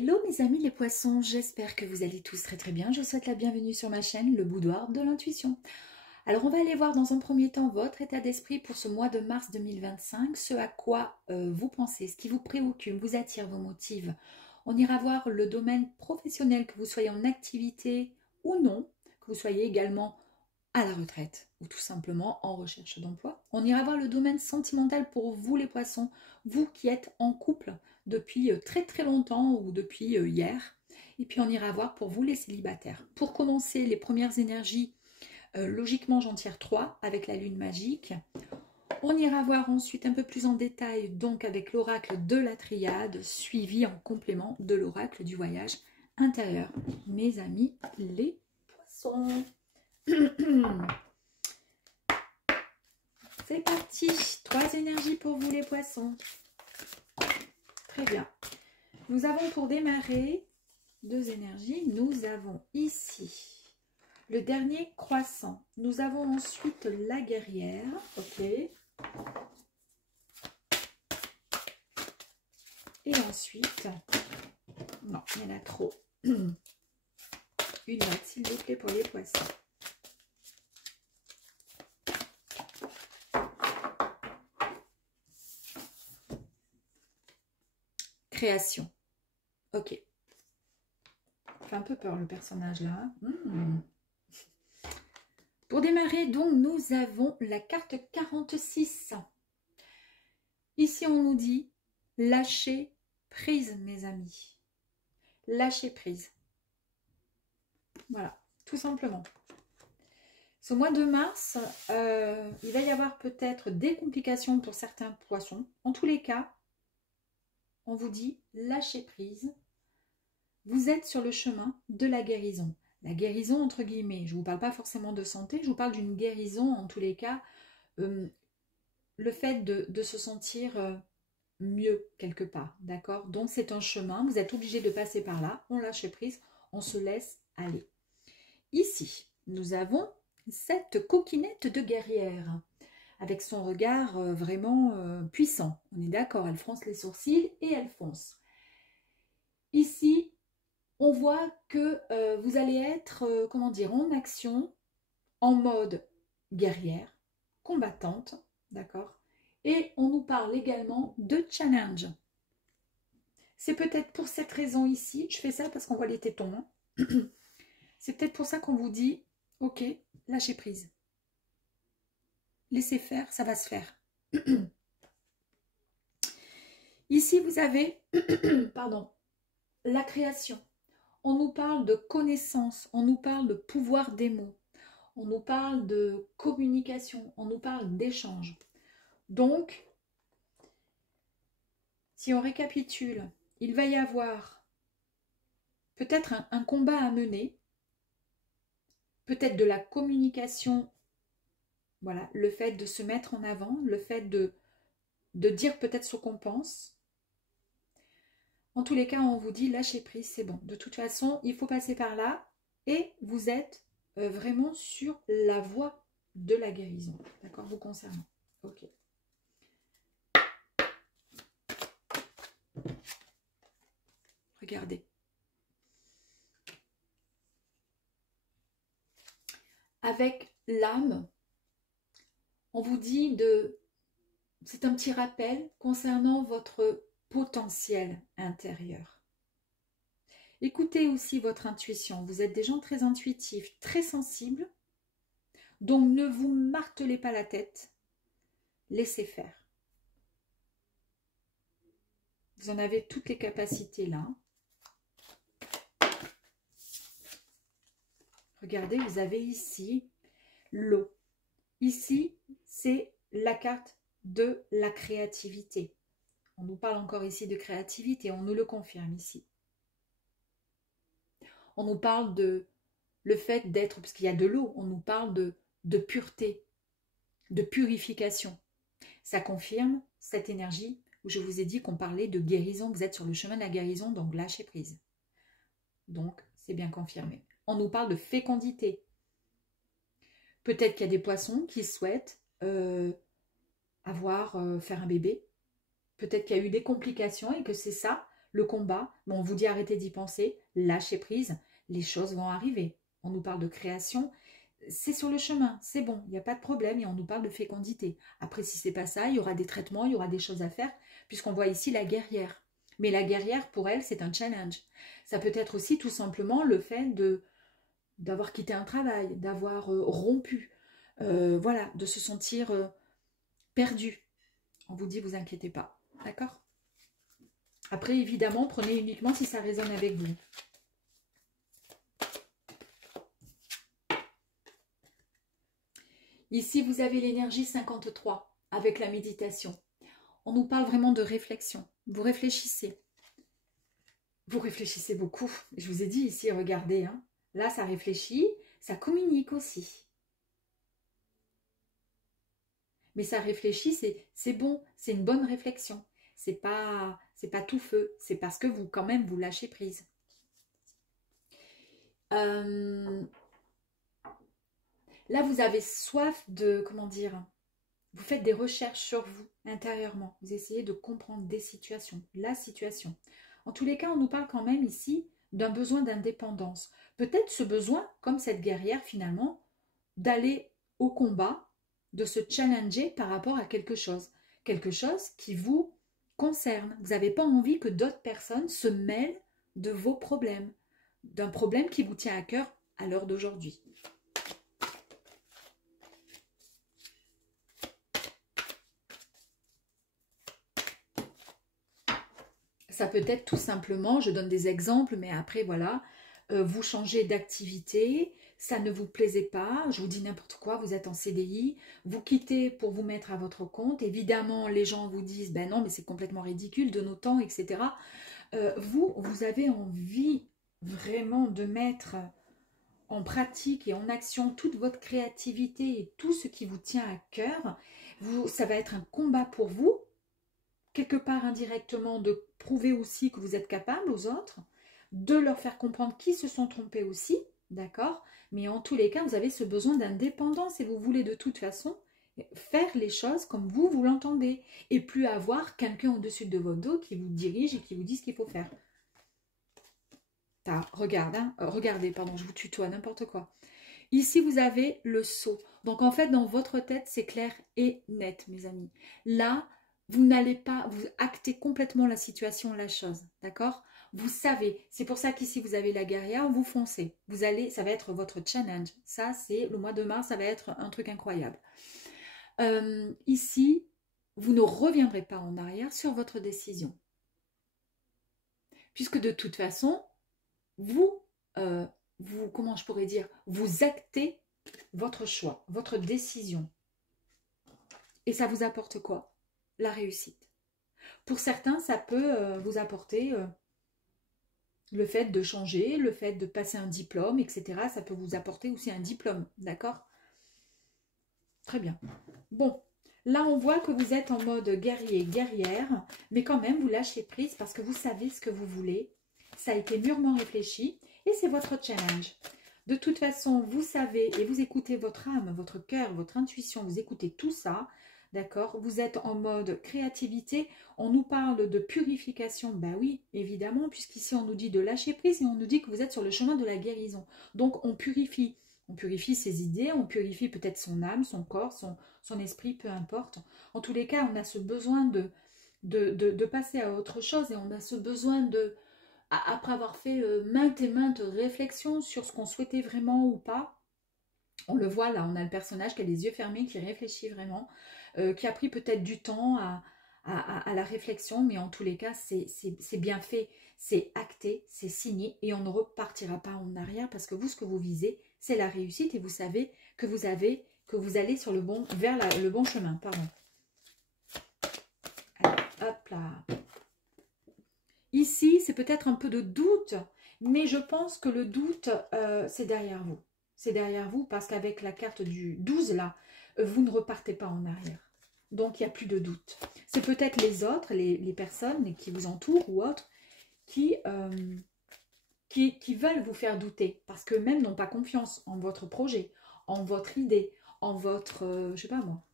Hello mes amis les poissons, j'espère que vous allez tous très bien. Je vous souhaite la bienvenue sur ma chaîne, le boudoir de l'intuition. Alors on va aller voir dans un premier temps votre état d'esprit pour ce mois de mars 2025, ce à quoi vous pensez, ce qui vous préoccupe, vous attire, vous motive. On ira voir le domaine professionnel, que vous soyez en activité ou non, que vous soyez également à la retraite ou tout simplement en recherche d'emploi. On ira voir le domaine sentimental pour vous les poissons, vous qui êtes en couple depuis très très longtemps ou depuis hier. Et puis on ira voir pour vous les célibataires. Pour commencer, les premières énergies, logiquement j'en tire 3 avec la lune magique. On ira voir ensuite un peu plus en détail donc avec l'oracle de la triade, suivi en complément de l'oracle du voyage intérieur. Mes amis les poissons. C'est parti, 3 énergies pour vous les poissons. Très bien. Nous avons pour démarrer 2 énergies. Nous avons ici le dernier croissant. Nous avons ensuite la guerrière. Ok. Et ensuite, non, il y en a trop. Une note, s'il vous plaît, pour les poissons. Création. Ok. Ça fait un peu peur le personnage là. Pour démarrer, donc, nous avons la carte 46. Ici, on nous dit lâcher prise, mes amis. Lâcher prise. Voilà, tout simplement. Ce mois de mars, il va y avoir peut-être des complications pour certains poissons. En tous les cas, on vous dit lâcher prise. Vous êtes sur le chemin de la guérison. La guérison entre guillemets, je ne vous parle pas forcément de santé, je vous parle d'une guérison en tous les cas. Le fait de se sentir mieux quelque part, d'accord? Donc c'est un chemin, vous êtes obligé de passer par là, on lâche prise, on se laisse aller. Ici, nous avons cette coquinette de guerrière, avec son regard vraiment puissant. On est d'accord, elle fronce les sourcils et elle fonce. Ici, on voit que vous allez être, comment dire, en action, en mode guerrière, combattante, d'accord? Et on nous parle également de challenge. C'est peut-être pour cette raison ici, je fais ça parce qu'on voit les tétons. Hein. C'est peut-être pour ça qu'on vous dit, ok, lâchez prise. Laissez faire, ça va se faire. Ici, vous avez, pardon, la création. On nous parle de connaissance, on nous parle de pouvoir des mots, on nous parle de communication, on nous parle d'échange. Donc, si on récapitule, il va y avoir peut-être un combat à mener, peut-être de la communication, voilà, le fait de se mettre en avant, le fait de dire peut-être ce qu'on pense. En tous les cas, on vous dit lâchez prise, c'est bon. De toute façon, il faut passer par là et vous êtes vraiment sur la voie de la guérison. D'accord, vous concernant. Ok. Regardez. Avec l'âme, on vous dit de... C'est un petit rappel concernant votre potentiel intérieur. Écoutez aussi votre intuition. Vous êtes des gens très intuitifs, très sensibles. Donc ne vous martelez pas la tête. Laissez faire. Vous en avez toutes les capacités là. Regardez, vous avez ici l'eau. Ici, c'est la carte de la créativité. On nous parle encore ici de créativité, on nous le confirme ici. On nous parle de le fait d'être, parce qu'il y a de l'eau, on nous parle de pureté, de purification. Ça confirme cette énergie où je vous ai dit qu'on parlait de guérison. Vous êtes sur le chemin de la guérison, donc lâchez prise. Donc, c'est bien confirmé. On nous parle de fécondité. Peut-être qu'il y a des poissons qui souhaitent faire un bébé. Peut-être qu'il y a eu des complications et que c'est ça le combat, bon, on vous dit arrêtez d'y penser, lâchez prise, les choses vont arriver. On nous parle de création, c'est sur le chemin, c'est bon, il n'y a pas de problème et on nous parle de fécondité. Après, si c'est pas ça, il y aura des traitements, il y aura des choses à faire, puisqu'on voit ici la guerrière. Mais la guerrière, pour elle, c'est un challenge. Ça peut être aussi tout simplement le fait d'avoir quitté un travail, d'avoir rompu, voilà, de se sentir perdu. On vous dit, vous inquiétez pas, d'accord? Après, évidemment, prenez uniquement si ça résonne avec vous. Ici, vous avez l'énergie 53 avec la méditation. On nous parle vraiment de réflexion. Vous réfléchissez. Vous réfléchissez beaucoup. Je vous ai dit ici, regardez. Hein. Là, ça réfléchit, ça communique aussi. Mais ça réfléchit, c'est bon, c'est une bonne réflexion. C'est pas tout feu. C'est parce que vous, quand même, vous lâchez prise. Là, vous avez soif de, comment dire, vous faites des recherches sur vous, intérieurement. Vous essayez de comprendre des situations, la situation. En tous les cas, on nous parle quand même ici d'un besoin d'indépendance. Peut-être ce besoin, comme cette guerrière finalement, d'aller au combat, de se challenger par rapport à quelque chose qui vous concerne. Vous n'avez pas envie que d'autres personnes se mêlent de vos problèmes, d'un problème qui vous tient à cœur à l'heure d'aujourd'hui. Ça peut être tout simplement, je donne des exemples, mais après, voilà, vous changez d'activité, ça ne vous plaisait pas, je vous dis n'importe quoi, vous êtes en CDI, vous quittez pour vous mettre à votre compte. Évidemment, les gens vous disent, ben non, mais c'est complètement ridicule de nos temps, etc. Vous avez envie vraiment de mettre en pratique et en action toute votre créativité et tout ce qui vous tient à cœur. Ça va être un combat pour vous, quelque part indirectement, de prouver aussi que vous êtes capable aux autres, de leur faire comprendre qu'ils se sont trompés aussi, d'accord? Mais en tous les cas, vous avez ce besoin d'indépendance et vous voulez de toute façon faire les choses comme vous l'entendez et plus avoir quelqu'un au-dessus de votre dos qui vous dirige et qui vous dit ce qu'il faut faire. Regardez, pardon, je vous tutoie, n'importe quoi. Ici, vous avez le sceau. Donc, en fait, dans votre tête, c'est clair et net, mes amis. Là, vous n'allez pas, vous actez complètement la situation, la chose, d'accord? Vous savez, c'est pour ça qu'ici, vous avez la guerrière, vous foncez. Vous allez, ça va être votre challenge. Ça, c'est le mois de mars, ça va être un truc incroyable. Ici, vous ne reviendrez pas en arrière sur votre décision. Puisque de toute façon, vous, comment je pourrais dire, vous actez votre choix, votre décision. Et ça vous apporte quoi? La réussite. Pour certains, ça peut vous apporter le fait de changer, le fait de passer un diplôme, etc. Ça peut vous apporter aussi un diplôme, d'accord? Très bien. Bon, là on voit que vous êtes en mode guerrier, guerrière, mais quand même vous lâchez prise parce que vous savez ce que vous voulez. Ça a été mûrement réfléchi et c'est votre challenge. De toute façon, vous savez et vous écoutez votre âme, votre cœur, votre intuition, vous écoutez tout ça, d'accord? Vous êtes en mode créativité, on nous parle de purification, ben oui, évidemment, puisqu'ici on nous dit de lâcher prise et on nous dit que vous êtes sur le chemin de la guérison. Donc on purifie ses idées, on purifie peut-être son âme, son corps, son esprit, peu importe. En tous les cas, on a ce besoin de passer à autre chose et on a ce besoin de... Après avoir fait maintes et maintes réflexions sur ce qu'on souhaitait vraiment ou pas, on le voit là, on a le personnage qui a les yeux fermés, qui réfléchit vraiment, qui a pris peut-être du temps à la réflexion, mais en tous les cas, c'est bien fait, c'est acté, c'est signé, et on ne repartira pas en arrière parce que vous, ce que vous visez, c'est la réussite, et vous savez que vous allez sur le bon, vers le bon chemin, pardon. Allez, hop là. Ici, c'est peut-être un peu de doute, mais je pense que le doute, c'est derrière vous. C'est derrière vous parce qu'avec la carte du 12, là, vous ne repartez pas en arrière. Donc, il n'y a plus de doute. C'est peut-être les autres, les personnes qui vous entourent ou autres, qui veulent vous faire douter parce qu'eux-mêmes n'ont pas confiance en votre projet, en votre idée, en votre, je sais pas moi.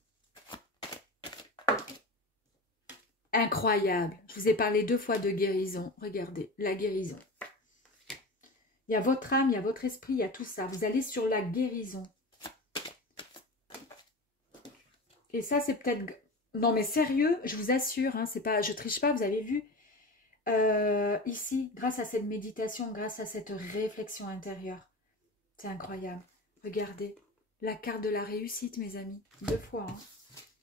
Incroyable. Je vous ai parlé 2 fois de guérison. Regardez, la guérison. Il y a votre âme, il y a votre esprit, il y a tout ça. Vous allez sur la guérison. Et ça, c'est peut-être... Non, mais sérieux, je vous assure, hein, c'est pas, je triche pas, vous avez vu. Ici, grâce à cette méditation, grâce à cette réflexion intérieure. C'est incroyable. Regardez, la carte de la réussite, mes amis. 2 fois. Hein.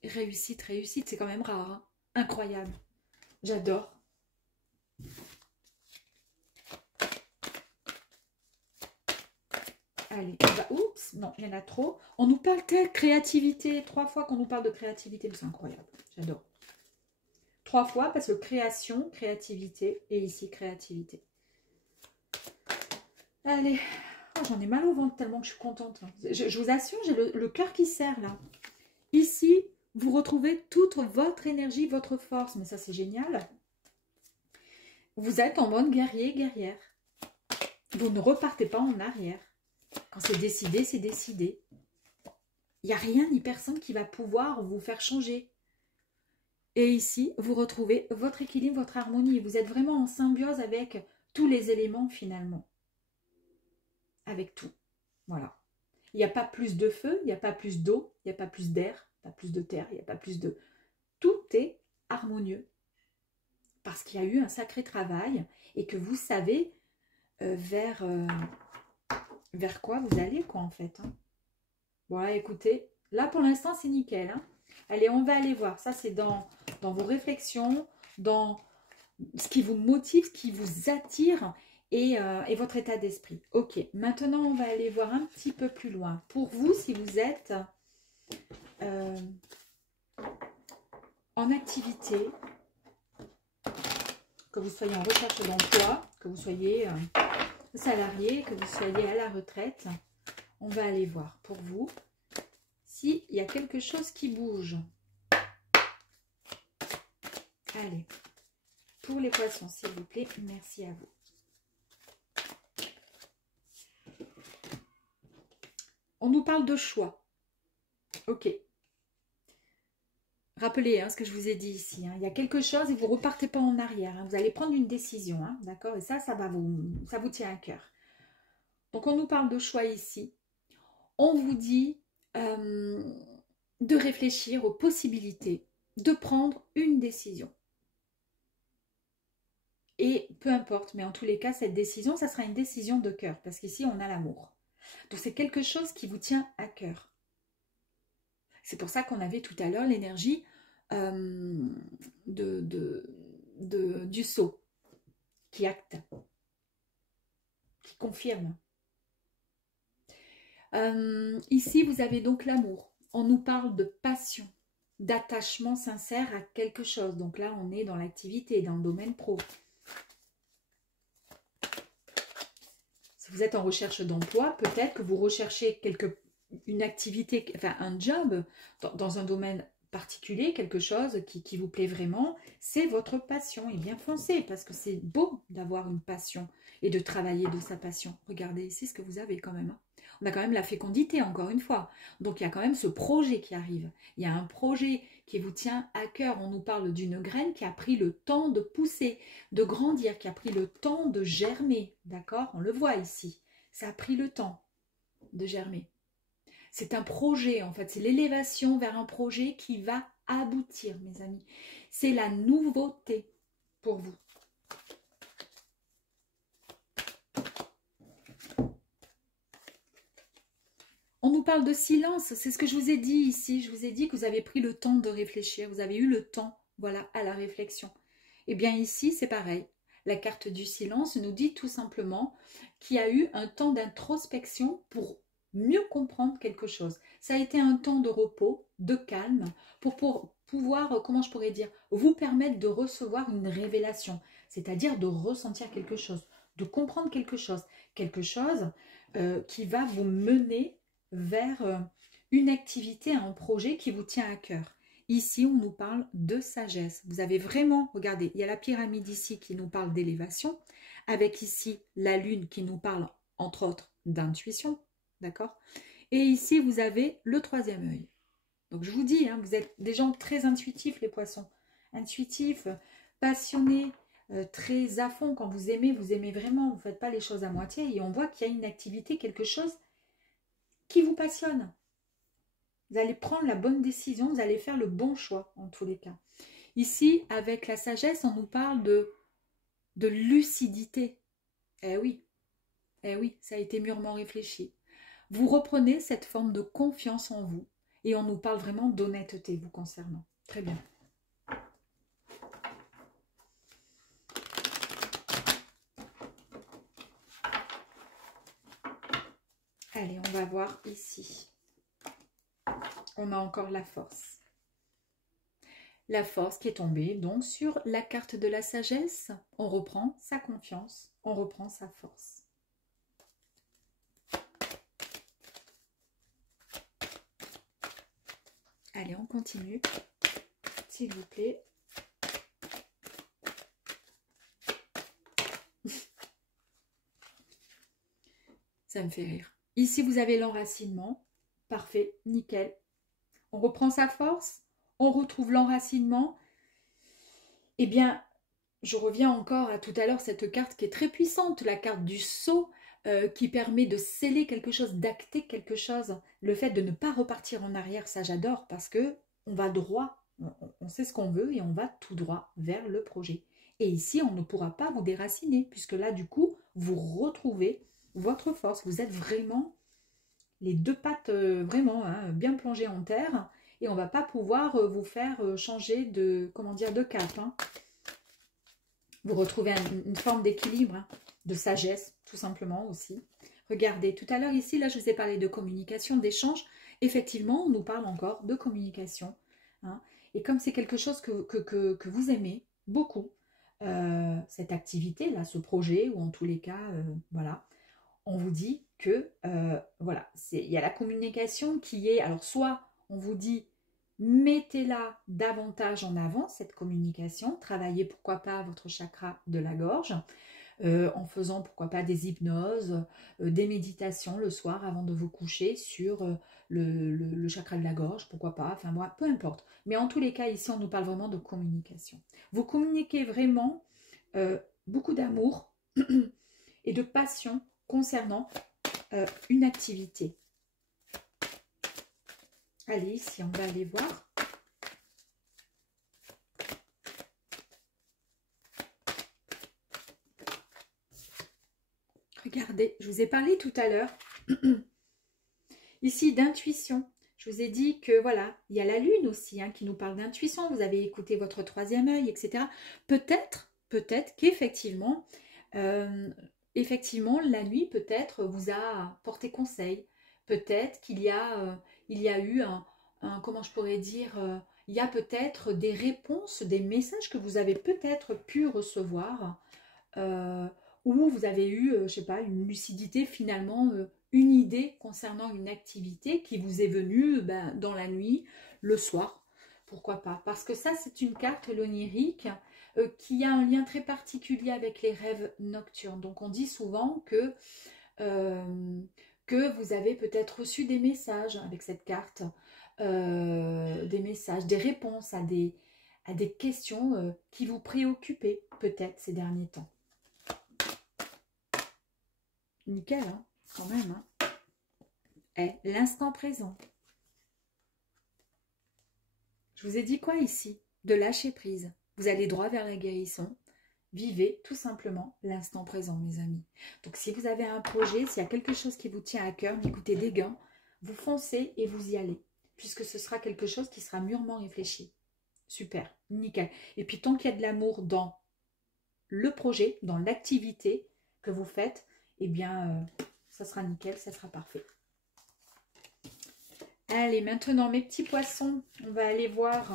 Réussite, réussite, c'est quand même rare. Hein. Incroyable. J'adore. Allez, on va... Oups, non, il y en a trop. On nous parle de créativité. 3 fois qu'on nous parle de créativité, c'est incroyable. J'adore. 3 fois parce que création, créativité et ici créativité. Allez, oh, j'en ai mal au ventre tellement que je suis contente. Je vous assure, j'ai le cœur qui serre là. Ici, vous retrouvez toute votre énergie, votre force. Mais ça, c'est génial. Vous êtes en mode guerrier, guerrière. Vous ne repartez pas en arrière. Quand c'est décidé, c'est décidé. Il n'y a rien ni personne qui va pouvoir vous faire changer. Et ici, vous retrouvez votre équilibre, votre harmonie. Vous êtes vraiment en symbiose avec tous les éléments finalement. Avec tout. Voilà. Il n'y a pas plus de feu, il n'y a pas plus d'eau, il n'y a pas plus d'air, pas plus de terre, il n'y a pas plus de... Tout est harmonieux. Parce qu'il y a eu un sacré travail et que vous savez vers quoi vous allez, quoi, en fait. Hein. Voilà, écoutez, là, pour l'instant, c'est nickel. Hein. Allez, on va aller voir. Ça, c'est dans vos réflexions, dans ce qui vous motive, ce qui vous attire et votre état d'esprit. Ok, maintenant, on va aller voir un petit peu plus loin. Pour vous, si vous êtes en activité, que vous soyez en recherche d'emploi, que vous soyez salarié, que vous soyez à la retraite, on va aller voir pour vous s'il y a quelque chose qui bouge. Allez, pour les poissons, s'il vous plaît, merci à vous. On nous parle de choix. Ok. Rappelez hein, ce que je vous ai dit ici. Hein. Il y a quelque chose et vous ne repartez pas en arrière. Hein. Vous allez prendre une décision. Hein, d'accord? Et ça vous tient à cœur. Donc, on nous parle de choix ici. On vous dit de réfléchir aux possibilités de prendre une décision. Et peu importe, mais en tous les cas, cette décision, ça sera une décision de cœur. Parce qu'ici, on a l'amour. Donc, c'est quelque chose qui vous tient à cœur. C'est pour ça qu'on avait tout à l'heure l'énergie du sceau qui acte, qui confirme. Ici, vous avez donc l'amour. On nous parle de passion, d'attachement sincère à quelque chose. Donc là, on est dans l'activité, dans le domaine pro. Si vous êtes en recherche d'emploi, peut-être que vous recherchez une activité, enfin un job dans un domaine particulier, quelque chose qui vous plaît vraiment, c'est votre passion. Et bien foncez, parce que c'est beau d'avoir une passion et de travailler de sa passion. Regardez ici ce que vous avez quand même. Hein. On a quand même la fécondité, encore une fois. Donc il y a quand même ce projet qui arrive. Il y a un projet qui vous tient à cœur. On nous parle d'une graine qui a pris le temps de pousser, de grandir, qui a pris le temps de germer. D'accord? On le voit ici. Ça a pris le temps de germer. C'est un projet, en fait. C'est l'élévation vers un projet qui va aboutir, mes amis. C'est la nouveauté pour vous. On nous parle de silence. C'est ce que je vous ai dit ici. Je vous ai dit que vous avez pris le temps de réfléchir. Vous avez eu le temps, voilà, à la réflexion. Et bien ici, c'est pareil. La carte du silence nous dit tout simplement qu'il y a eu un temps d'introspection pour mieux comprendre quelque chose. Ça a été un temps de repos, de calme, pour pouvoir, comment je pourrais dire, vous permettre de recevoir une révélation, c'est-à-dire de ressentir quelque chose, de comprendre quelque chose qui va vous mener vers une activité, un projet qui vous tient à cœur. Ici, on nous parle de sagesse. Vous avez vraiment, regardez, il y a la pyramide ici qui nous parle d'élévation, avec ici la lune qui nous parle, entre autres, d'intuition. D'accord? Et ici, vous avez le troisième œil. Donc, je vous dis, hein, vous êtes des gens très intuitifs, les poissons. intuitif, passionné, très à fond. Quand vous aimez vraiment, vous ne faites pas les choses à moitié. Et on voit qu'il y a une activité, quelque chose qui vous passionne. Vous allez prendre la bonne décision, vous allez faire le bon choix en tous les cas. Ici, avec la sagesse, on nous parle de lucidité. Eh oui, ça a été mûrement réfléchi. Vous reprenez cette forme de confiance en vous et on nous parle vraiment d'honnêteté vous concernant. Très bien. Allez, on va voir ici. On a encore la force. La force qui est tombée donc sur la carte de la sagesse. On reprend sa confiance, on reprend sa force. Allez, on continue, s'il vous plaît. Ça me fait rire. Ici, vous avez l'enracinement. Parfait, nickel. On reprend sa force, on retrouve l'enracinement. Eh bien, je reviens encore à tout à l'heure, cette carte qui est très puissante, la carte du sceau, qui permet de sceller quelque chose, d'acter quelque chose. Le fait de ne pas repartir en arrière, ça j'adore, parce que on va droit, on sait ce qu'on veut et on va tout droit vers le projet. Et ici, on ne pourra pas vous déraciner, puisque là, du coup, vous retrouvez votre force. Vous êtes vraiment les deux pattes vraiment bien plongées en terre, et on ne va pas pouvoir vous faire changer de, comment dire, de cap. Vous retrouvez une forme d'équilibre, de sagesse, tout simplement aussi. Regardez, tout à l'heure ici, là je vous ai parlé de communication, d'échange. Effectivement, on nous parle encore de communication. Et comme c'est quelque chose que vous aimez beaucoup, cette activité-là, ce projet, ou en tous les cas, voilà, on vous dit que, voilà, il y a la communication qui est, alors soit on vous dit, mettez-la davantage en avant, cette communication, travaillez pourquoi pas votre chakra de la gorge, en faisant pourquoi pas des hypnoses, des méditations le soir avant de vous coucher sur le chakra de la gorge, pourquoi pas, enfin moi, peu importe. Mais en tous les cas, ici, on nous parle vraiment de communication. Vous communiquez vraiment beaucoup d'amour et de passion concernant une activité. Allez, ici, on va aller voir. Regardez, je vous ai parlé tout à l'heure, ici, d'intuition. Je vous ai dit que, voilà, il y a la lune aussi, qui nous parle d'intuition. Vous avez écouté votre troisième œil, etc. Peut-être qu'effectivement, effectivement, la nuit, peut-être, vous a porté conseil. Peut-être qu'il y a, eu comment je pourrais dire, il y a peut-être des réponses, des messages que vous avez peut-être pu recevoir, où vous avez eu, je sais pas, une lucidité finalement, une idée concernant une activité qui vous est venue dans la nuit, le soir, pourquoi pas. Parce que ça, c'est une carte, l'onirique, qui a un lien très particulier avec les rêves nocturnes. Donc on dit souvent que vous avez peut-être reçu des messages avec cette carte, des messages, des réponses à des questions qui vous préoccupaient peut-être ces derniers temps. Nickel, quand même. L'instant présent. Je vous ai dit quoi ici? De lâcher prise. Vous allez droit vers la guérison. Vivez tout simplement l'instant présent, mes amis. Donc, si vous avez un projet, s'il y a quelque chose qui vous tient à cœur, écoutez des gains, vous foncez et vous y allez. Puisque ce sera quelque chose qui sera mûrement réfléchi. Super, nickel. Et puis, tant qu'il y a de l'amour dans le projet, dans l'activité que vous faites, eh bien, ça sera nickel, ça sera parfait. Allez, maintenant, mes petits poissons, on va aller voir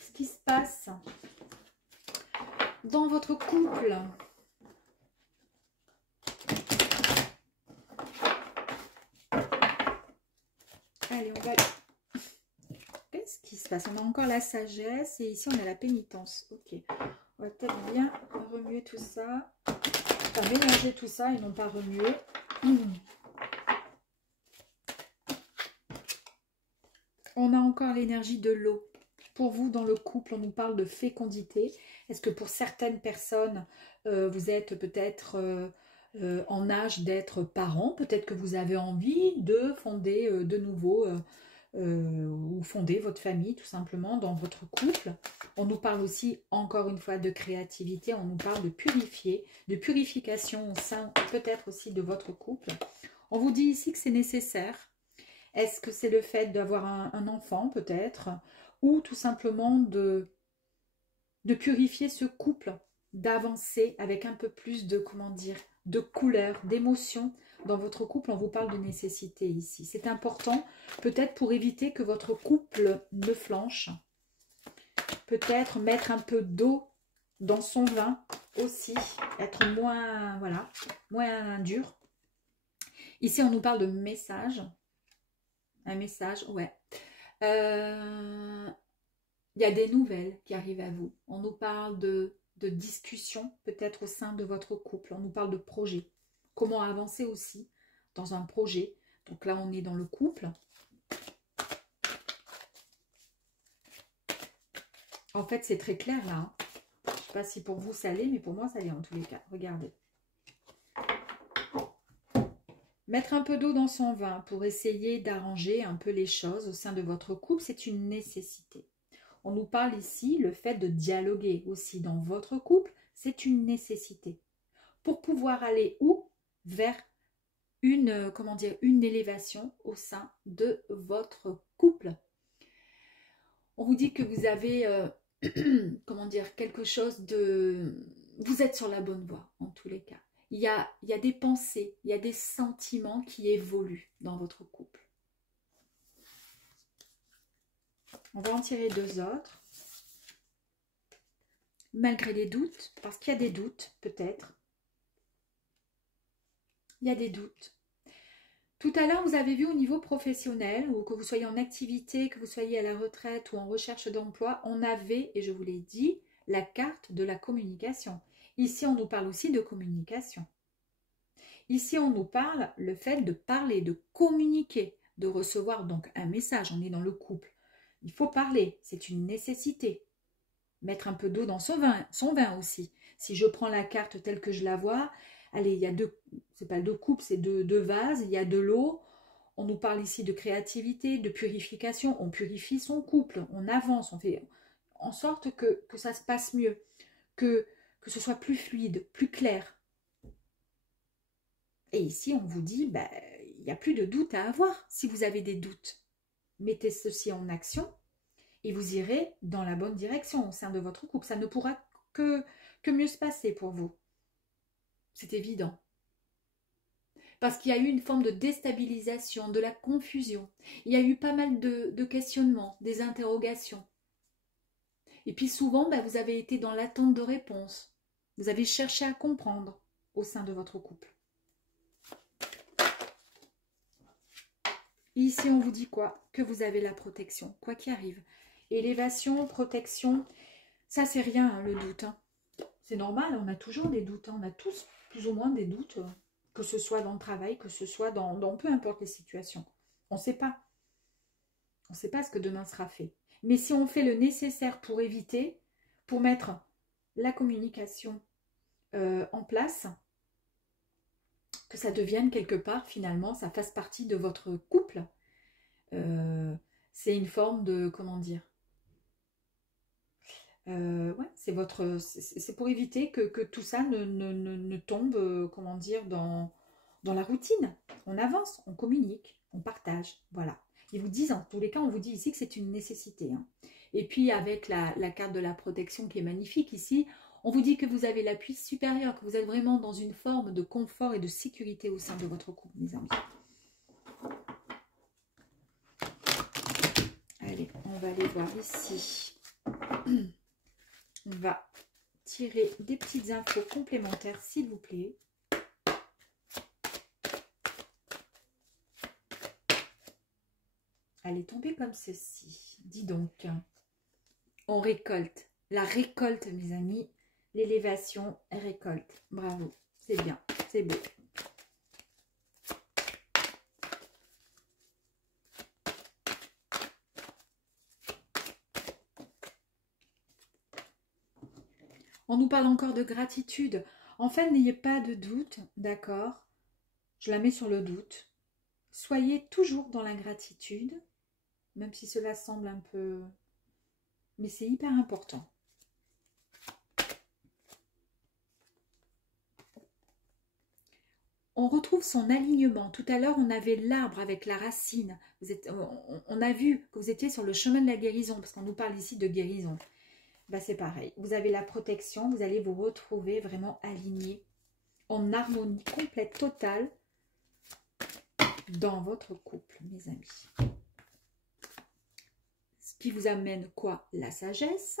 ce qui se passe dans votre couple. Allez, on va... Qu'est-ce qui se passe? On a encore la sagesse et ici, on a la pénitence. Ok, on va peut-être bien remuer tout ça. Enfin, mélanger tout ça et non pas remuer. On a encore l'énergie de l'eau. pour vous dans le couple? On nous parle de fécondité. Est-ce que pour certaines personnes, vous êtes peut-être en âge d'être parents? Peut-être que vous avez envie de fonder de nouveau ou fonder votre famille tout simplement dans votre couple. On nous parle aussi encore une fois de créativité, on nous parle de purifier, de purification au sein peut-être aussi de votre couple. On vous dit ici que c'est nécessaire. Est-ce que c'est le fait d'avoir un enfant peut-être, ou tout simplement de purifier ce couple, d'avancer avec un peu plus de, comment dire, de couleur, d'émotion dans votre couple? On vous parle de nécessité ici. C'est important peut-être pour éviter que votre couple ne flanche. Peut-être mettre un peu d'eau dans son vin aussi, être moins, voilà, moins dur. Ici, on nous parle de message. Un message, ouais. Il y a des nouvelles qui arrivent à vous. On nous parle de discussion, peut-être au sein de votre couple. On nous parle de projet. Comment avancer aussi dans un projet. Donc là, on est dans le couple. En fait, c'est très clair là. Hein. Je ne sais pas si pour vous ça l'est, mais pour moi ça l'est en tous les cas. Regardez. Mettre un peu d'eau dans son vin pour essayer d'arranger un peu les choses au sein de votre couple, c'est une nécessité. On nous parle ici, le fait de dialoguer aussi dans votre couple, c'est une nécessité. Pour pouvoir aller où? Vers une, comment dire, une élévation au sein de votre couple. On vous dit que vous avez, comment dire, quelque chose de... Vous êtes sur la bonne voie, en tous les cas. Il y a des pensées, il y a des sentiments qui évoluent dans votre couple. On va en tirer deux autres. Malgré les doutes, parce qu'il y a des doutes, peut-être. Il y a des doutes. Tout à l'heure, vous avez vu au niveau professionnel, ou que vous soyez en activité, que vous soyez à la retraite ou en recherche d'emploi, on avait, et je vous l'ai dit, la carte de la communication. Ici, on nous parle aussi de communication. Ici, on nous parle le fait de parler, de communiquer, de recevoir donc un message. On est dans le couple. Il faut parler, c'est une nécessité. Mettre un peu d'eau dans son vin aussi. Si je prends la carte telle que je la vois, allez, il y a deux, c'est pas deux coupes, c'est deux vases, il y a de l'eau. On nous parle ici de créativité, de purification. On purifie son couple, on avance, on fait en sorte que ça se passe mieux, que ce soit plus fluide, plus clair. Et ici, on vous dit, ben, il n'y a plus de doute à avoir. Si vous avez des doutes, mettez ceci en action et vous irez dans la bonne direction au sein de votre couple. Ça ne pourra que mieux se passer pour vous. C'est évident. Parce qu'il y a eu une forme de déstabilisation, de la confusion. Il y a eu pas mal de questionnements, des interrogations. Et puis souvent, ben, vous avez été dans l'attente de réponses. Vous avez cherché à comprendre au sein de votre couple. Et ici, on vous dit quoi? Que vous avez la protection, quoi qu'il arrive. Élévation, protection, ça c'est rien, hein, le doute. Hein. C'est normal, on a toujours des doutes. Hein. On a tous plus ou moins des doutes, que ce soit dans le travail, que ce soit dans peu importe les situations. On ne sait pas. On ne sait pas ce que demain sera fait. Mais si on fait le nécessaire pour éviter, pour mettre la communication en place, que ça devienne quelque part, finalement, ça fasse partie de votre couple, c'est une forme de, comment dire, ouais, c'est pour éviter que tout ça ne tombe, comment dire, dans la routine. On avance, on communique, on partage, voilà. Ils vous disent, en tous les cas, on vous dit ici que c'est une nécessité. Hein. Et puis, avec la carte de la protection qui est magnifique ici, on vous dit que vous avez l'appui supérieur, que vous êtes vraiment dans une forme de confort et de sécurité au sein de votre couple, mes amis. Allez, on va aller voir ici. On va tirer des petites infos complémentaires, s'il vous plaît. Elle est tombée comme ceci. Dis donc, on récolte. La récolte, mes amis. L'élévation, récolte. Bravo, c'est bien, c'est beau. On nous parle encore de gratitude. En fait, n'ayez pas de doute, d'accord? Je la mets sur le doute. Soyez toujours dans la gratitude, même si cela semble un peu... Mais c'est hyper important. On retrouve son alignement. Tout à l'heure, on avait l'arbre avec la racine. On a vu que vous étiez sur le chemin de la guérison, parce qu'on nous parle ici de guérison. Ben, c'est pareil. Vous avez la protection, vous allez vous retrouver vraiment aligné, en harmonie complète, totale, dans votre couple, mes amis. Ce qui vous amène quoi? La sagesse.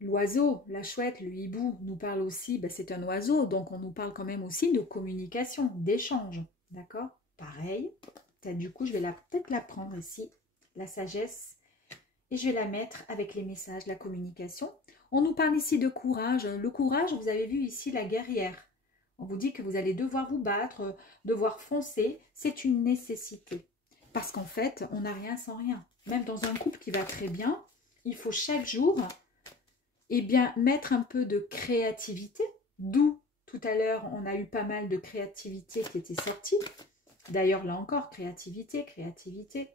L'oiseau, la chouette, le hibou nous parle aussi, ben c'est un oiseau, donc on nous parle quand même aussi de communication, d'échange, d'accord? Pareil, du coup je vais peut-être la prendre ici, la sagesse, et je vais la mettre avec les messages, la communication. On nous parle ici de courage. Le courage, vous avez vu ici la guerrière. On vous dit que vous allez devoir vous battre, devoir foncer, c'est une nécessité. Parce qu'en fait, on n'a rien sans rien. Même dans un couple qui va très bien, il faut chaque jour... Eh bien, mettre un peu de créativité, d'où tout à l'heure, on a eu pas mal de créativité qui était sortie. D'ailleurs, là encore, créativité, créativité.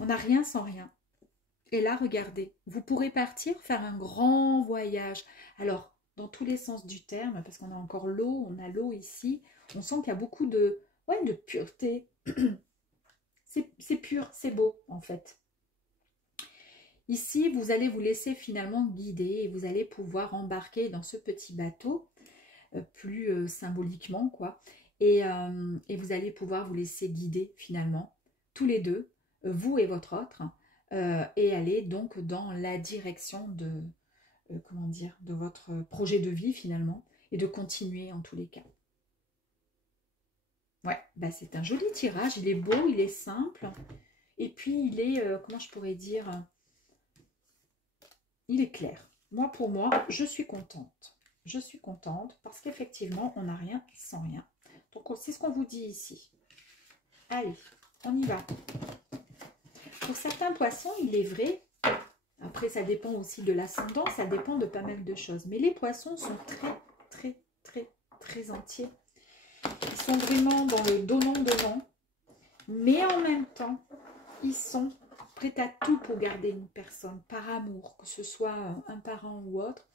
On n'a rien sans rien. Et là, regardez, vous pourrez partir faire un grand voyage. Alors, dans tous les sens du terme, parce qu'on a encore l'eau, on a l'eau ici, on sent qu'il y a beaucoup de pureté. C'est pur, c'est beau, en fait. Ici, vous allez vous laisser finalement guider et vous allez pouvoir embarquer dans ce petit bateau, plus symboliquement, quoi. Et vous allez pouvoir vous laisser guider finalement, tous les deux, vous et votre autre, et aller donc dans la direction de, comment dire, de votre projet de vie finalement, et de continuer en tous les cas. Ouais, bah c'est un joli tirage, il est beau, il est simple, et puis il est, comment je pourrais dire... Il est clair. Moi, pour moi, je suis contente. Je suis contente parce qu'effectivement, on n'a rien sans rien. Donc, c'est ce qu'on vous dit ici. Allez, on y va. Pour certains poissons, il est vrai, après, ça dépend aussi de l'ascendant, ça dépend de pas mal de choses. Mais les poissons sont très, très, très, très entiers. Ils sont vraiment dans le donnant-donnant. Mais en même temps, ils sont... prêt à tout pour garder une personne, par amour, que ce soit un parent ou autre.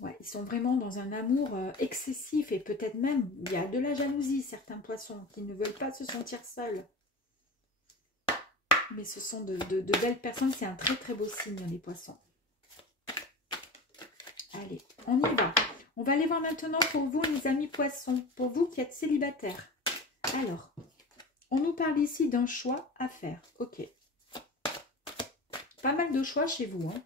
Ouais, ils sont vraiment dans un amour excessif et peut-être même, il y a de la jalousie, certains poissons qui ne veulent pas se sentir seuls. Mais ce sont de belles personnes, c'est un très très beau signe, les poissons. Allez, on y va. On va aller voir maintenant pour vous, les amis poissons, pour vous qui êtes célibataires. Alors... on nous parle ici d'un choix à faire. Ok. Pas mal de choix chez vous. Hein.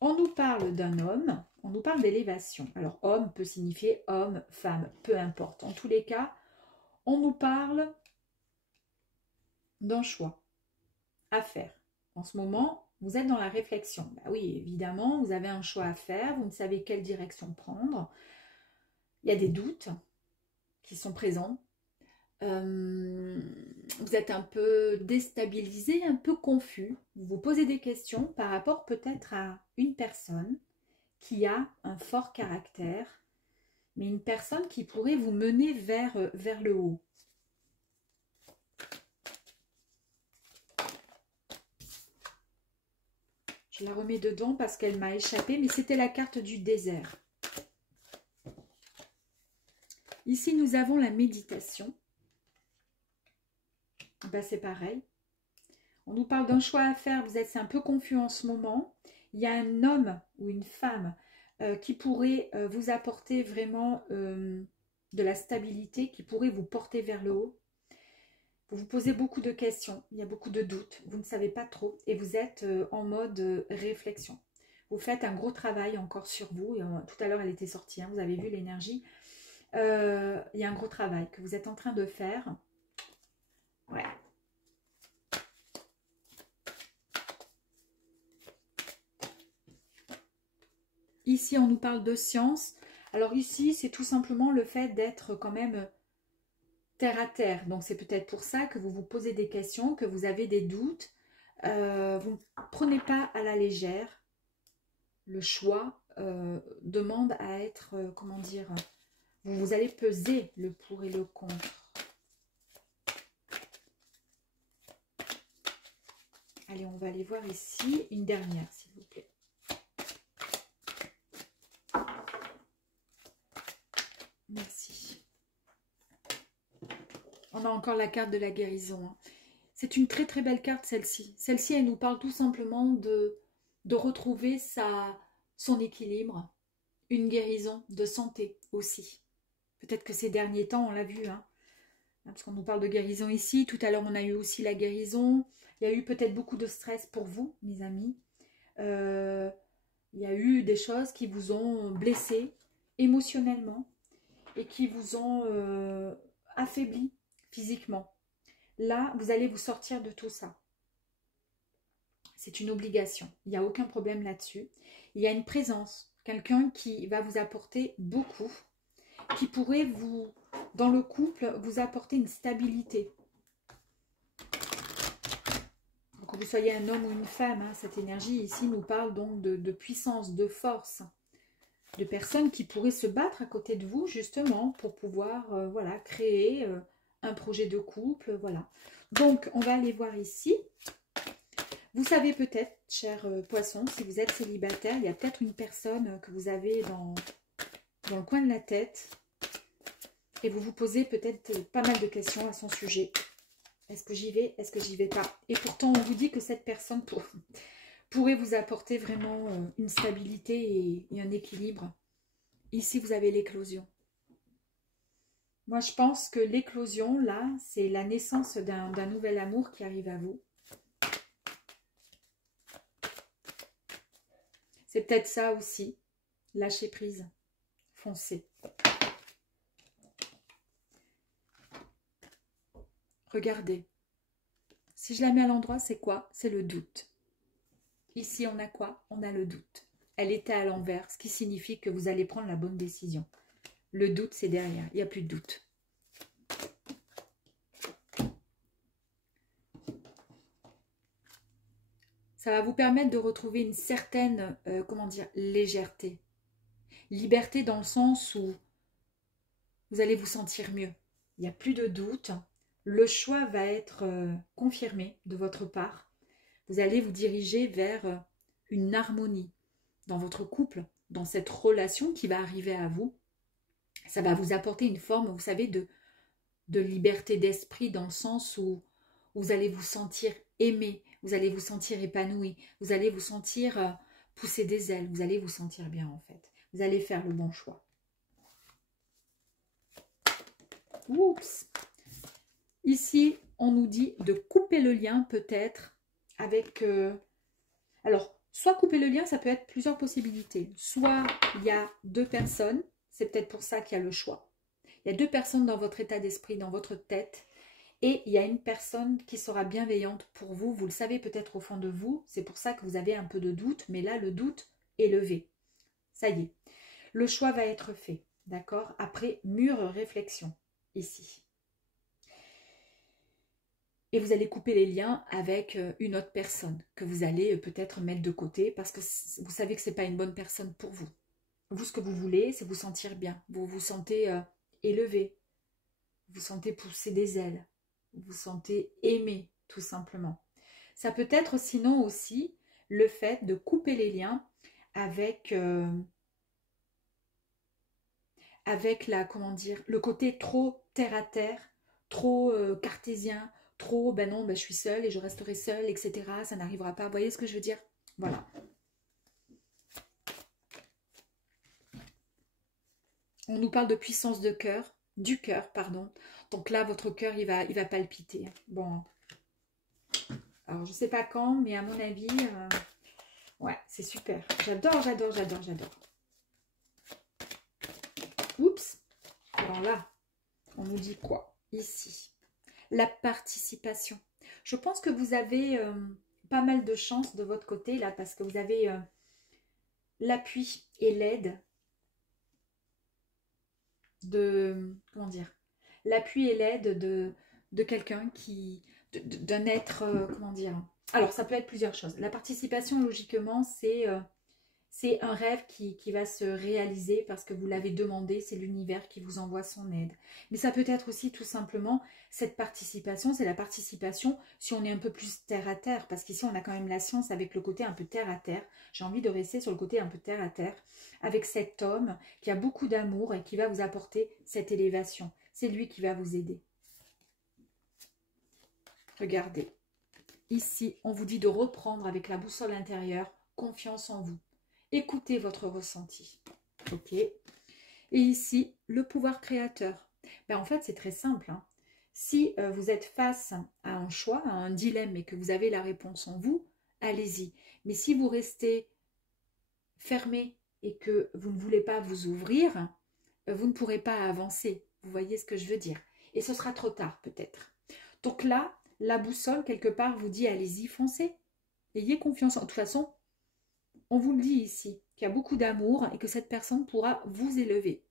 On nous parle d'un homme. On nous parle d'élévation. Alors, homme peut signifier homme, femme, peu importe. En tous les cas, on nous parle d'un choix à faire. En ce moment, vous êtes dans la réflexion. Bah oui, évidemment, vous avez un choix à faire. Vous ne savez quelle direction prendre. Il y a des doutes qui sont présents. Vous êtes un peu déstabilisé, un peu confus. Vous vous posez des questions par rapport peut-être à une personne qui a un fort caractère, mais une personne qui pourrait vous mener vers le haut. Je la remets dedans parce qu'elle m'a échappé, mais c'était la carte du désert. Ici, nous avons la méditation. Ben, c'est pareil. On nous parle d'un choix à faire. Vous êtes un peu confus en ce moment. Il y a un homme ou une femme qui pourrait vous apporter vraiment de la stabilité, qui pourrait vous porter vers le haut. Vous vous posez beaucoup de questions. Il y a beaucoup de doutes. Vous ne savez pas trop. Et vous êtes en mode réflexion. Vous faites un gros travail encore sur vous. Et, tout à l'heure, elle était sortie. Hein, vous avez vu l'énergie. Il y a un gros travail que vous êtes en train de faire. Ouais. Ici, on nous parle de science. Alors ici, c'est tout simplement le fait d'être quand même terre à terre. Donc, c'est peut-être pour ça que vous vous posez des questions, que vous avez des doutes. Vous ne prenez pas à la légère. Le choix demande à être, comment dire, vous allez peser le pour et le contre. Allez, on va aller voir ici une dernière, s'il vous plaît. Merci. On a encore la carte de la guérison. Hein. C'est une très très belle carte, celle-ci. Celle-ci, elle nous parle tout simplement de retrouver son équilibre, une guérison de santé aussi. Peut-être que ces derniers temps, on l'a vu, hein, parce qu'on nous parle de guérison ici. Tout à l'heure, on a eu aussi la guérison. Il y a eu peut-être beaucoup de stress pour vous, mes amis. Il y a eu des choses qui vous ont blessé émotionnellement et qui vous ont affaibli physiquement. Là, vous allez vous sortir de tout ça. C'est une obligation. Il n'y a aucun problème là-dessus. Il y a une présence, quelqu'un qui va vous apporter beaucoup, qui pourrait vous, dans le couple, vous apporter une stabilité. Que vous soyez un homme ou une femme, hein, cette énergie ici nous parle donc de puissance, de force, de personnes qui pourraient se battre à côté de vous justement pour pouvoir voilà, créer un projet de couple. Voilà. Donc, on va aller voir ici. Vous savez peut-être, chers poissons, si vous êtes célibataire, il y a peut-être une personne que vous avez dans le coin de la tête et vous vous posez peut-être pas mal de questions à son sujet. Est-ce que j'y vais? Est-ce que j'y vais pas? Et pourtant, on vous dit que cette personne pourrait vous apporter vraiment une stabilité et un équilibre. Ici, vous avez l'éclosion. Moi, je pense que l'éclosion, là, c'est la naissance d'un nouvel amour qui arrive à vous. C'est peut-être ça aussi. Lâcher prise. Foncez. Regardez. Si je la mets à l'endroit, c'est quoi? C'est le doute. Ici, on a quoi? On a le doute. Elle était à l'envers, ce qui signifie que vous allez prendre la bonne décision. Le doute, c'est derrière. Il n'y a plus de doute. Ça va vous permettre de retrouver une certaine, comment dire, légèreté. Liberté dans le sens où vous allez vous sentir mieux. Il n'y a plus de doute. Le choix va être confirmé de votre part. Vous allez vous diriger vers une harmonie dans votre couple, dans cette relation qui va arriver à vous. Ça va vous apporter une forme, vous savez, de liberté d'esprit dans le sens où vous allez vous sentir aimé, vous allez vous sentir épanoui, vous allez vous sentir pousser des ailes, vous allez vous sentir bien en fait. Vous allez faire le bon choix. Oups! Ici, on nous dit de couper le lien peut-être avec... alors, soit couper le lien, ça peut être plusieurs possibilités. Soit il y a deux personnes, c'est peut-être pour ça qu'il y a le choix. Il y a deux personnes dans votre état d'esprit, dans votre tête, et il y a une personne qui sera bienveillante pour vous. Vous le savez peut-être au fond de vous, c'est pour ça que vous avez un peu de doute, mais là, le doute est levé. Ça y est, le choix va être fait, d'accord? Après mûre réflexion, ici. Et vous allez couper les liens avec une autre personne que vous allez peut-être mettre de côté parce que vous savez que ce n'est pas une bonne personne pour vous. Vous, ce que vous voulez, c'est vous sentir bien. Vous vous sentez élevé. Vous sentez pousser des ailes. Vous vous sentez aimé, tout simplement. Ça peut être sinon aussi le fait de couper les liens avec, avec la, comment dire, le côté trop terre à terre, trop cartésien, trop, ben non, ben je suis seule et je resterai seule, etc. Ça n'arrivera pas. Vous voyez ce que je veux dire? Voilà. On nous parle de puissance de cœur, du cœur, pardon. Donc là, votre cœur, il va palpiter. Bon. Alors, je ne sais pas quand, mais à mon avis, ouais, c'est super. J'adore, j'adore, j'adore, j'adore. Oups. Alors là, on nous dit quoi? Ici. La participation. Je pense que vous avez pas mal de chance de votre côté là parce que vous avez l'appui et l'aide de, comment dire, l'appui et l'aide de quelqu'un qui, d'un être, comment dire, Alors, ça peut être plusieurs choses. La participation, logiquement, c'est un rêve qui va se réaliser parce que vous l'avez demandé, c'est l'univers qui vous envoie son aide. Mais ça peut être aussi tout simplement, cette participation, c'est la participation si on est un peu plus terre à terre, parce qu'ici on a quand même la science avec le côté un peu terre à terre. J'ai envie de rester sur le côté un peu terre à terre, avec cet homme qui a beaucoup d'amour et qui va vous apporter cette élévation. C'est lui qui va vous aider. Regardez, ici on vous dit de reprendre avec la boussole intérieure confiance en vous. Écoutez votre ressenti. Ok. Et ici, le pouvoir créateur. Ben, en fait, c'est très simple. Hein. Si vous êtes face à un choix, à un dilemme et que vous avez la réponse en vous, allez-y. Mais si vous restez fermé et que vous ne voulez pas vous ouvrir, vous ne pourrez pas avancer. Vous voyez ce que je veux dire? Et ce sera trop tard peut-être. Donc là, la boussole, quelque part, vous dit allez-y, foncez. Ayez confiance. De toute façon, on vous le dit ici, qu'il y a beaucoup d'amour et que cette personne pourra vous élever.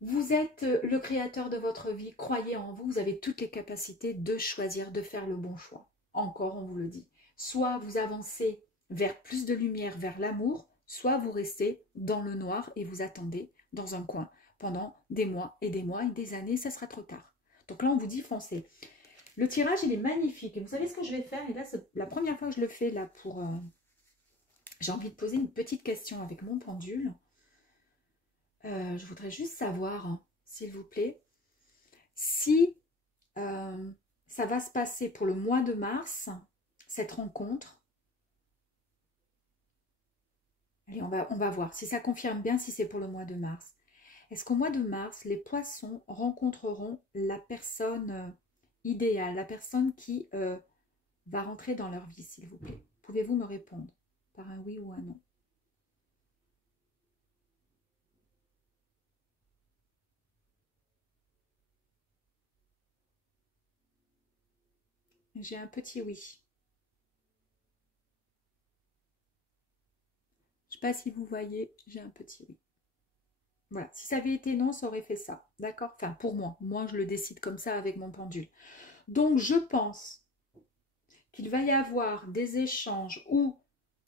Vous êtes le créateur de votre vie, croyez en vous, vous avez toutes les capacités de choisir, de faire le bon choix. Encore, on vous le dit. Soit vous avancez vers plus de lumière, vers l'amour, soit vous restez dans le noir et vous attendez dans un coin pendant des mois et des années, ça sera trop tard. Donc là, on vous dit foncez. Le tirage, il est magnifique. Et vous savez ce que je vais faire? Et là, c'est la première fois que je le fais là pour... J'ai envie de poser une petite question avec mon pendule. Je voudrais juste savoir, hein, s'il vous plaît, si ça va se passer pour le mois de mars, cette rencontre. Allez, on va voir si ça confirme bien si c'est pour le mois de mars. Est-ce qu'au mois de mars, les poissons rencontreront la personne idéale, la personne qui va rentrer dans leur vie, s'il vous plaît? Pouvez-vous me répondre par un oui ou un non? J'ai un petit oui. Je ne sais pas si vous voyez, j'ai un petit oui. Voilà, si ça avait été non, ça aurait fait ça. D'accord? Enfin, pour moi. Moi, je le décide comme ça avec mon pendule. Donc, je pense qu'il va y avoir des échanges où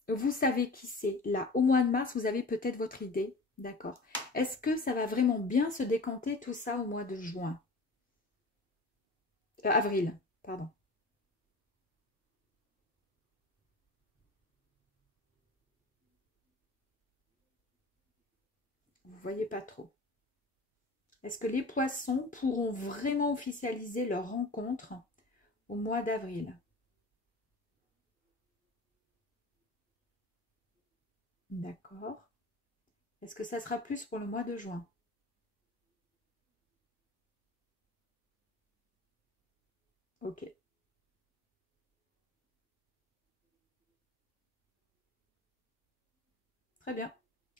vous savez qui c'est. Là, au mois de mars, vous avez peut-être votre idée. D'accord? Est-ce que ça va vraiment bien se décanter tout ça au mois de juin? Avril, pardon. Vous ne voyez pas trop. Est-ce que les poissons pourront vraiment officialiser leur rencontre au mois d'avril? D'accord. Est-ce que ça sera plus pour le mois de juin? Ok. Très bien.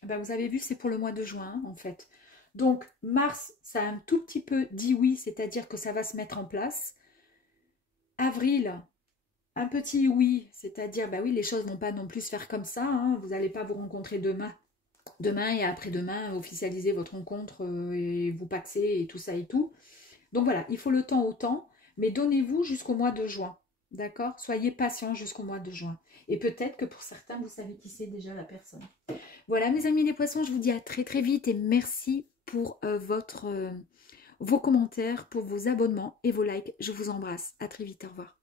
Ben, vous avez vu, c'est pour le mois de juin, en fait. Donc, mars, ça a un tout petit peu dit oui, c'est-à-dire que ça va se mettre en place. Avril, un petit oui, c'est-à-dire, bah oui, les choses ne vont pas non plus se faire comme ça. Hein. Vous n'allez pas vous rencontrer demain et après-demain, officialiser votre rencontre et vous paxer et tout ça et tout. Donc voilà, il faut le temps au temps, mais donnez-vous jusqu'au mois de juin. D'accord? Soyez patient jusqu'au mois de juin. Et peut-être que pour certains, vous savez qui c'est déjà la personne. Voilà mes amis les poissons, je vous dis à très très vite et merci pour vos commentaires, pour vos abonnements et vos likes. Je vous embrasse. À très vite, au revoir.